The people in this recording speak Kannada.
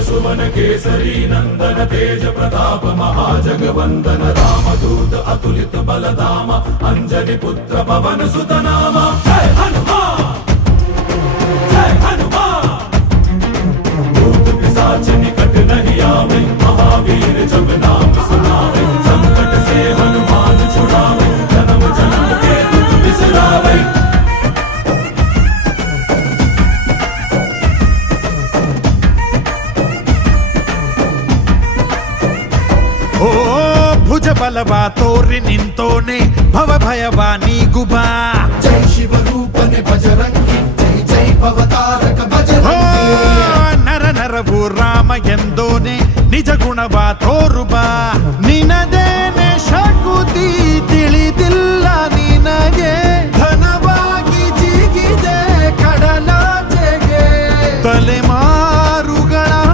सुवन केसरी नंदन तेज प्रताप महाजगवंदन रामदूत अतुलित बलधाम अंजनी पुत्र पवन सुत नाम जय हनुमान जय हनुमान। भूत पिशाच निकट नहीं आवे महावीर जब नाम सुनावे संकट से हनुमान छुड़ावे जन्म जन्म के दुख बिसरावे। ಓ ಭುಜ ಬಲವ ತೋರಿ ನಿಂತೋನೆ ಭವ ಭಯವ ನೀಗುಬಾ ಜೈ ಶಿವ ರೂಪನೆ ಬಜರಂಗಿ ಜೈ ಜೈ ಭವತಾರಕ ಬಜರಂಗಿ ನರ ನರವು ರಾಮ ಎಂದೋನೆ ನಿಜ ಗುಣವ ತೋರುಬಾ ನಿನದೆ